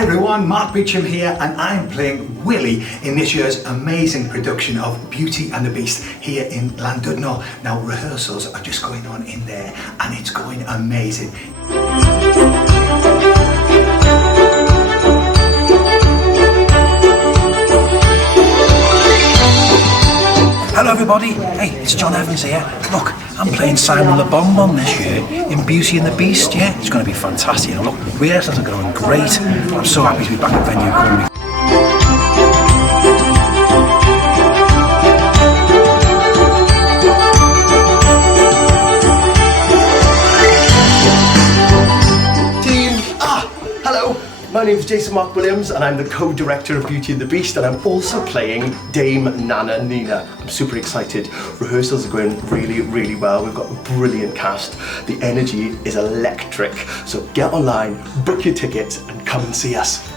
Hi everyone, Mark Beecham here, and I'm playing Willie in this year's amazing production of Beauty and the Beast here in Llandudno. Now rehearsals are just going on in there and it's going amazing. Hello everybody, hey, it's John Evans here. Look, I'm playing Simon Le Bonbon this year in Beauty and the Beast, yeah? It's going to be fantastic. And look, rehearsals are going great. I'm so happy to be back at venue Columbia. Hello, my name is Jason Mark Williams and I'm the co-director of Beauty and the Beast, and I'm also playing Dame Nana Nina. I'm super excited. Rehearsals are going really well. We've got a brilliant cast. The energy is electric. So get online, book your tickets and come and see us.